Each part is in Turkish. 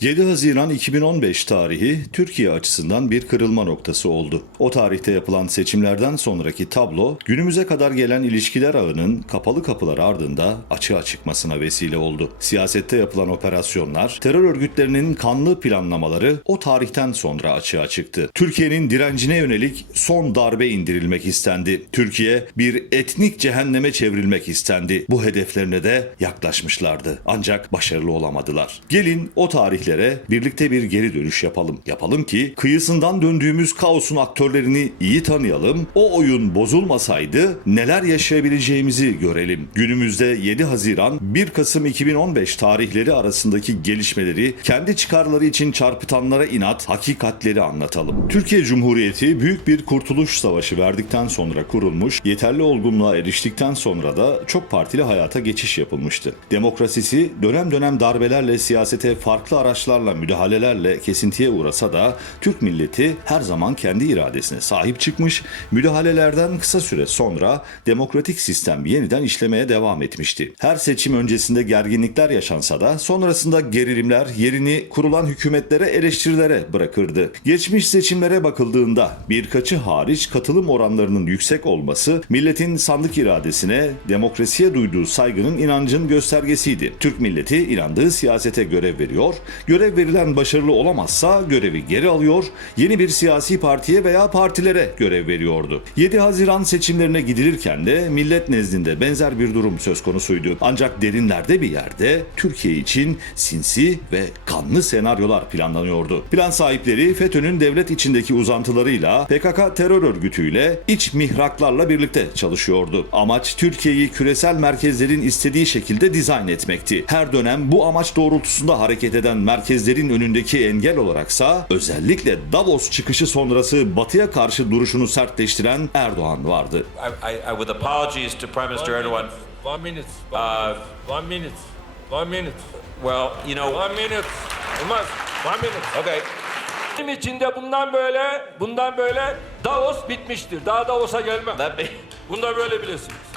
7 Haziran 2015 tarihi Türkiye açısından bir kırılma noktası oldu. O tarihte yapılan seçimlerden sonraki tablo günümüze kadar gelen ilişkiler ağının kapalı kapılar ardında açığa çıkmasına vesile oldu. Siyasette yapılan operasyonlar, terör örgütlerinin kanlı planlamaları o tarihten sonra açığa çıktı. Türkiye'nin direncine yönelik son darbe indirilmek istendi. Türkiye bir etnik cehenneme çevrilmek istendi. Bu hedeflerine de yaklaşmışlardı. Ancak başarılı olamadılar. Gelin o tarihlere birlikte bir geri dönüş yapalım. Yapalım ki kıyısından döndüğümüz kaosun aktörlerini iyi tanıyalım. O oyun bozulmasaydı neler yaşayabileceğimizi görelim. Günümüzde 7 Haziran 1 Kasım 2015 tarihleri arasındaki gelişmeleri kendi çıkarları için çarpıtanlara inat, hakikatleri anlatalım. Türkiye Cumhuriyeti büyük bir kurtuluş savaşı verdikten sonra kurulmuş, yeterli olgunluğa eriştikten sonra da çok partili hayata geçiş yapılmıştı. Demokrasisi dönem dönem darbelerle siyasete farklı araçlarla müdahalelerle kesintiye uğrasa da Türk milleti her zaman kendi iradesine sahip çıkmış, müdahalelerden kısa süre sonra demokratik sistem yeniden işlemeye devam etmişti. Her seçim öncesinde gerginlikler yaşansa da sonrasında gerilimler yerini kurulan hükümetlere eleştirilere bırakırdı. Geçmiş seçimlere bakıldığında birkaçı hariç katılım oranlarının yüksek olması milletin sandık iradesine, demokrasiye duyduğu saygının inancın göstergesiydi. Türk milleti inandığı siyasete görev veriyor, görev verilen başarılı olamazsa görevi geri alıyor, yeni bir siyasi partiye veya partilere görev veriyordu. 7 Haziran seçimlerine gidilirken de millet nezdinde benzer bir durum söz konusuydu. Ancak derinlerde bir yerde Türkiye için sinsi ve kanlı senaryolar planlanıyordu. Plan sahipleri FETÖ'nün devlet içindeki uzantılarıyla PKK terör örgütüyle iç mihraklarla birlikte çalışıyordu. Amaç Türkiye'yi küresel merkezlerin istediği şekilde dizayn etmekti. Her dönem bu amaç doğrultusunda hareket eden merkezlerin önündeki engel olaraksa özellikle Davos çıkışı sonrası batıya karşı duruşunu sertleştiren Erdoğan vardı. I, I, I, with apologies to Prime Minister Erdogan. One minute. Uh, One minute. One minute. Well, you know, One minute. Olmaz. One minute. okay. Benim içinde bundan böyle, bundan böyle Davos bitmiştir. Daha Davos'a gelmem. Bunu da böyle bilesiniz.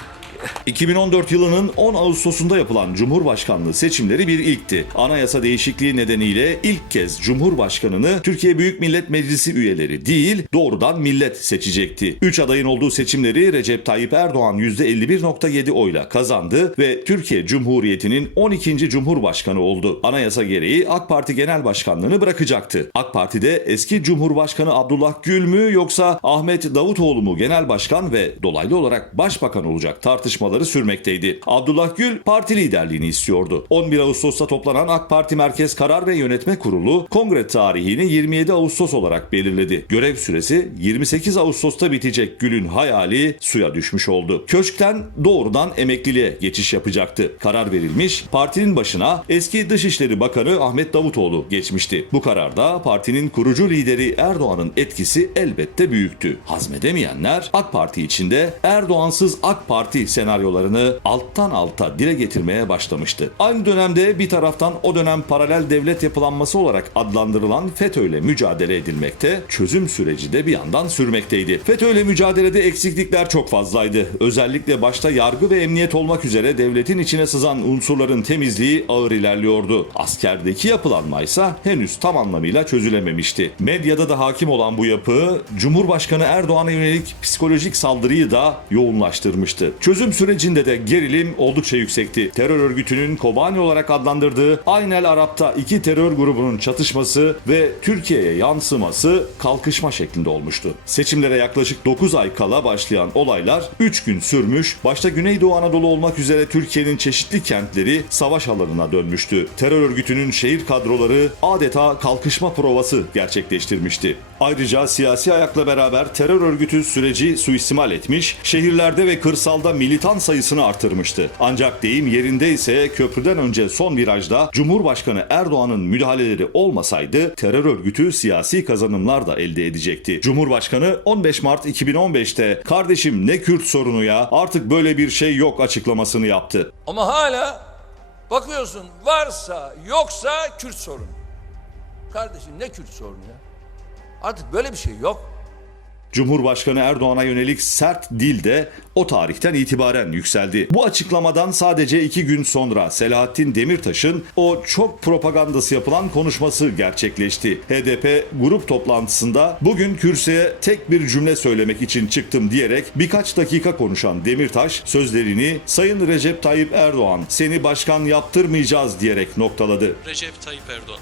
2014 yılının 10 Ağustos'unda yapılan Cumhurbaşkanlığı seçimleri bir ilkti. Anayasa değişikliği nedeniyle ilk kez Cumhurbaşkanını Türkiye Büyük Millet Meclisi üyeleri değil doğrudan millet seçecekti. 3 adayın olduğu seçimleri Recep Tayyip Erdoğan %51.7 oyla kazandı ve Türkiye Cumhuriyeti'nin 12. Cumhurbaşkanı oldu. Anayasa gereği AK Parti Genel Başkanlığını bırakacaktı. AK Parti'de eski Cumhurbaşkanı Abdullah Gül mü yoksa Ahmet Davutoğlu mu genel başkan ve dolaylı olarak başbakan olacak tartışmaları sürmekteydi. Abdullah Gül parti liderliğini istiyordu. 11 Ağustos'ta toplanan AK Parti Merkez Karar ve Yönetme Kurulu kongre tarihini 27 Ağustos olarak belirledi. Görev süresi 28 Ağustos'ta bitecek Gül'ün hayali suya düşmüş oldu. Köşkten doğrudan emekliliğe geçiş yapacaktı. Karar verilmiş, partinin başına eski Dışişleri Bakanı Ahmet Davutoğlu geçmişti. Bu kararda partinin kurucu lideri Erdoğan'ın etkisi elbette büyüktü. Hazmedemeyenler AK Parti içinde Erdoğansız AK Parti senaryolarını alttan alta dile getirmeye başlamıştı. Aynı dönemde bir taraftan o dönem paralel devlet yapılanması olarak adlandırılan FETÖ ile mücadele edilmekte, çözüm süreci de bir yandan sürmekteydi. FETÖ ile mücadelede eksiklikler çok fazlaydı. Özellikle başta yargı ve emniyet olmak üzere devletin içine sızan unsurların temizliği ağır ilerliyordu. Askerdeki yapılanma ise henüz tam anlamıyla çözülememişti. Medyada da hakim olan bu yapı Cumhurbaşkanı Erdoğan'a yönelik psikolojik saldırıyı da yoğunlaştırmıştı. Çözüm sürecinde de gerilim oldukça yüksekti. Terör örgütünün Kobani olarak adlandırdığı Aynel Arap'ta iki terör grubunun çatışması ve Türkiye'ye yansıması kalkışma şeklinde olmuştu. Seçimlere yaklaşık 9 ay kala başlayan olaylar 3 gün sürmüş, başta Güneydoğu Anadolu olmak üzere Türkiye'nin çeşitli kentleri savaş alanına dönmüştü. Terör örgütünün şehir kadroları adeta kalkışma provası gerçekleştirmişti. Ayrıca siyasi ayakla beraber terör örgütü süreci suistimal etmiş, şehirlerde ve kırsalda militan sayısını artırmıştı. Ancak deyim yerinde ise köprüden önce son virajda Cumhurbaşkanı Erdoğan'ın müdahaleleri olmasaydı terör örgütü siyasi kazanımlar da elde edecekti. Cumhurbaşkanı 15 Mart 2015'te kardeşim ne Kürt sorunu ya artık böyle bir şey yok açıklamasını yaptı. Ama hala bakıyorsun varsa yoksa Kürt sorunu. Kardeşim ne Kürt sorunu ya? Artık böyle bir şey yok. Cumhurbaşkanı Erdoğan'a yönelik sert dil de o tarihten itibaren yükseldi. Bu açıklamadan sadece iki gün sonra Selahattin Demirtaş'ın o çok propagandası yapılan konuşması gerçekleşti. HDP grup toplantısında bugün kürsüye tek bir cümle söylemek için çıktım diyerek birkaç dakika konuşan Demirtaş sözlerini Sayın Recep Tayyip Erdoğan seni başkan yaptırmayacağız diyerek noktaladı. Recep Tayyip Erdoğan.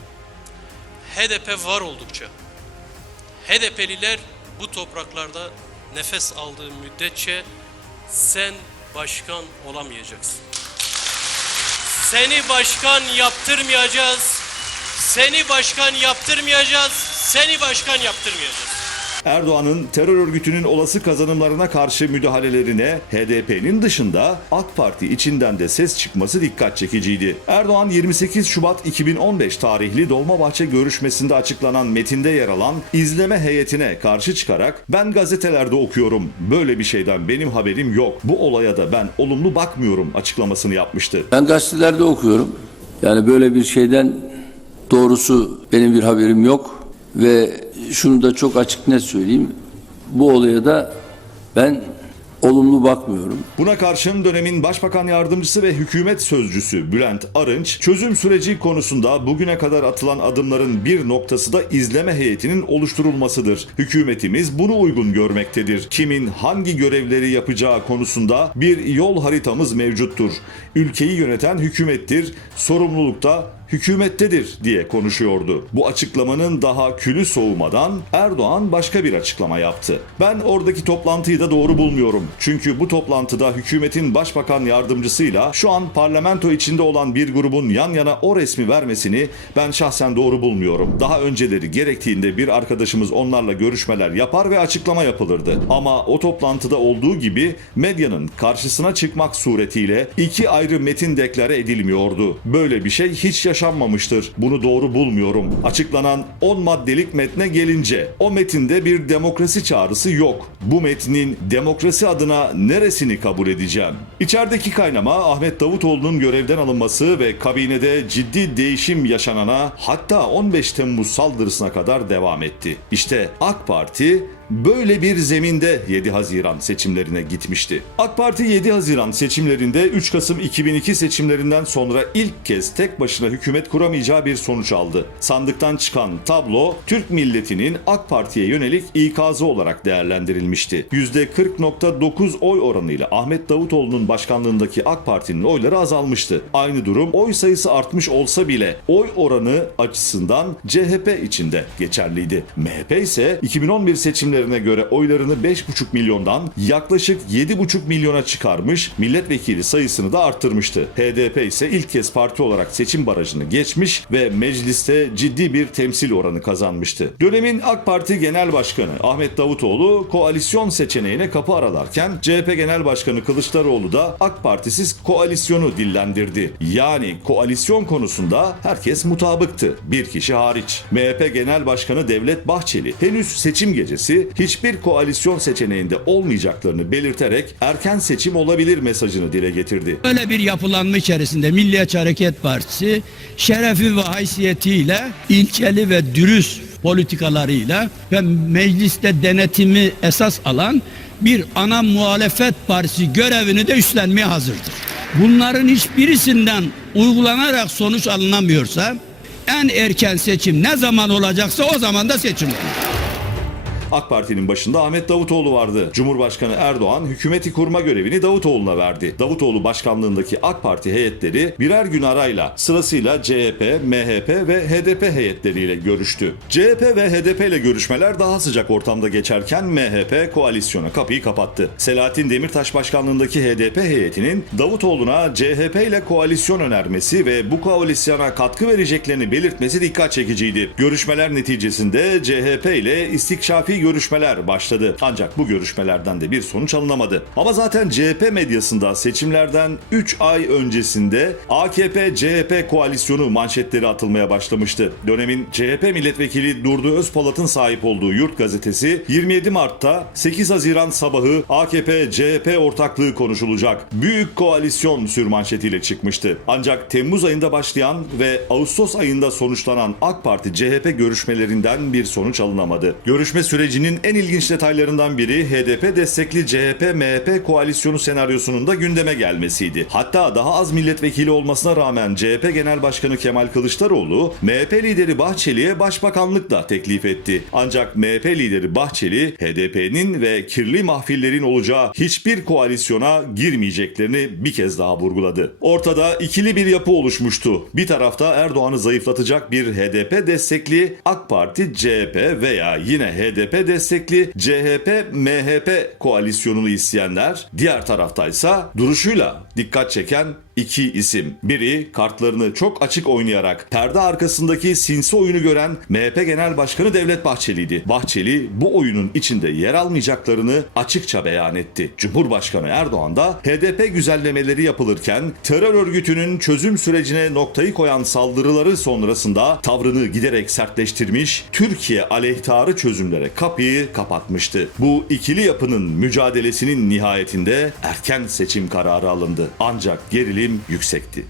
HDP var oldukça, HDP'liler bu topraklarda nefes aldığı müddetçe sen başkan olamayacaksın. Seni başkan yaptırmayacağız. Seni başkan yaptırmayacağız. Seni başkan yaptırmayacağız. Erdoğan'ın terör örgütünün olası kazanımlarına karşı müdahalelerine HDP'nin dışında AK Parti içinden de ses çıkması dikkat çekiciydi. Erdoğan 28 Şubat 2015 tarihli Dolmabahçe görüşmesinde açıklanan metinde yer alan izleme heyetine karşı çıkarak ben gazetelerde okuyorum böyle bir şeyden benim haberim yok bu olaya da ben olumlu bakmıyorum açıklamasını yapmıştı. Ben gazetelerde okuyorum. Yani böyle bir şeyden doğrusu benim bir haberim yok ve şunu da çok açık net söyleyeyim. Bu olaya da ben olumlu bakmıyorum. Buna karşın dönemin Başbakan Yardımcısı ve hükümet sözcüsü Bülent Arınç, çözüm süreci konusunda bugüne kadar atılan adımların bir noktası da izleme heyetinin oluşturulmasıdır. Hükümetimiz bunu uygun görmektedir. Kimin hangi görevleri yapacağı konusunda bir yol haritamız mevcuttur. Ülkeyi yöneten hükümettir, sorumluluk da hükümettedir diye konuşuyordu. Bu açıklamanın daha külü soğumadan Erdoğan başka bir açıklama yaptı. Ben oradaki toplantıyı da doğru bulmuyorum. Çünkü bu toplantıda hükümetin başbakan yardımcısıyla şu an parlamento içinde olan bir grubun yan yana o resmi vermesini ben şahsen doğru bulmuyorum. Daha önceleri gerektiğinde bir arkadaşımız onlarla görüşmeler yapar ve açıklama yapılırdı. Ama o toplantıda olduğu gibi medyanın karşısına çıkmak suretiyle iki ayrı metin deklare edilmiyordu. Böyle bir şey hiç yaşanmamıştır. Bunu doğru bulmuyorum. Açıklanan 10 maddelik metne gelince o metinde bir demokrasi çağrısı yok. Bu metnin demokrasi adına neresini kabul edeceğim? İçerideki kaynama Ahmet Davutoğlu'nun görevden alınması ve kabinede ciddi değişim yaşanana hatta 15 Temmuz saldırısına kadar devam etti. İşte AK Parti böyle bir zeminde 7 Haziran seçimlerine gitmişti. AK Parti 7 Haziran seçimlerinde 3 Kasım 2002 seçimlerinden sonra ilk kez tek başına hükümet kuramayacağı bir sonuç aldı. Sandıktan çıkan tablo Türk milletinin AK Parti'ye yönelik ikazı olarak değerlendirilmişti. %40.9 oy oranıyla Ahmet Davutoğlu'nun başkanlığındaki AK Parti'nin oyları azalmıştı. Aynı durum oy sayısı artmış olsa bile oy oranı açısından CHP içinde geçerliydi. MHP ise 2011 seçimlerine göre oylarını 5,5 milyondan yaklaşık 7,5 milyona çıkarmış, milletvekili sayısını da arttırmıştı. HDP ise ilk kez parti olarak seçim barajını geçmiş ve mecliste ciddi bir temsil oranı kazanmıştı. Dönemin AK Parti Genel Başkanı Ahmet Davutoğlu koalisyon seçeneğine kapı aralarken CHP Genel Başkanı Kılıçdaroğlu da AK Partisiz koalisyonu dillendirdi. Yani koalisyon konusunda herkes mutabıktı. Bir kişi hariç. MHP Genel Başkanı Devlet Bahçeli henüz seçim gecesi hiçbir koalisyon seçeneğinde olmayacaklarını belirterek erken seçim olabilir mesajını dile getirdi. Böyle bir yapılanma içerisinde Milliyetçi Hareket Partisi şerefi ve haysiyetiyle ilkeli ve dürüst politikalarıyla ve mecliste denetimi esas alan bir ana muhalefet partisi görevini de üstlenmeye hazırdır. Bunların hiçbirisinden uygulanarak sonuç alınamıyorsa en erken seçim ne zaman olacaksa o zaman da seçim olur. AK Parti'nin başında Ahmet Davutoğlu vardı. Cumhurbaşkanı Erdoğan hükümeti kurma görevini Davutoğlu'na verdi. Davutoğlu başkanlığındaki AK Parti heyetleri birer gün arayla sırasıyla CHP, MHP ve HDP heyetleriyle görüştü. CHP ve HDP ile görüşmeler daha sıcak ortamda geçerken MHP koalisyona kapıyı kapattı. Selahattin Demirtaş başkanlığındaki HDP heyetinin Davutoğlu'na CHP ile koalisyon önermesi ve bu koalisyona katkı vereceklerini belirtmesi dikkat çekiciydi. Görüşmeler neticesinde CHP ile istikşafi görüşmeler başladı. Ancak bu görüşmelerden de bir sonuç alınamadı. Ama zaten CHP medyasında seçimlerden 3 ay öncesinde AKP-CHP koalisyonu manşetleri atılmaya başlamıştı. Dönemin CHP milletvekili Durdu Özpolat'ın sahip olduğu Yurt Gazetesi 27 Mart'ta 8 Haziran sabahı AKP-CHP ortaklığı konuşulacak. Büyük koalisyon sürmanşetiyle çıkmıştı. Ancak Temmuz ayında başlayan ve Ağustos ayında sonuçlanan AK Parti-CHP görüşmelerinden bir sonuç alınamadı. Görüşme süreci sürecinin en ilginç detaylarından biri HDP destekli CHP-MHP koalisyonu senaryosunun da gündeme gelmesiydi. Hatta daha az milletvekili olmasına rağmen CHP Genel Başkanı Kemal Kılıçdaroğlu, MHP lideri Bahçeli'ye başbakanlık da teklif etti. Ancak MHP lideri Bahçeli, HDP'nin ve kirli mahfillerin olacağı hiçbir koalisyona girmeyeceklerini bir kez daha vurguladı. Ortada ikili bir yapı oluşmuştu. Bir tarafta Erdoğan'ı zayıflatacak bir HDP destekli AK Parti, CHP veya yine HDP destekli CHP-MHP koalisyonunu isteyenler, diğer taraftaysa duruşuyla dikkat çeken iki isim. Biri kartlarını çok açık oynayarak perde arkasındaki sinsi oyunu gören MHP Genel Başkanı Devlet Bahçeli'ydi. Bahçeli bu oyunun içinde yer almayacaklarını açıkça beyan etti. Cumhurbaşkanı Erdoğan da HDP güzellemeleri yapılırken terör örgütünün çözüm sürecine noktayı koyan saldırıları sonrasında tavrını giderek sertleştirmiş, Türkiye aleyhtarı çözümlere kapıyı kapatmıştı. Bu ikili yapının mücadelesinin nihayetinde erken seçim kararı alındı. Ancak gerilim yüksekti.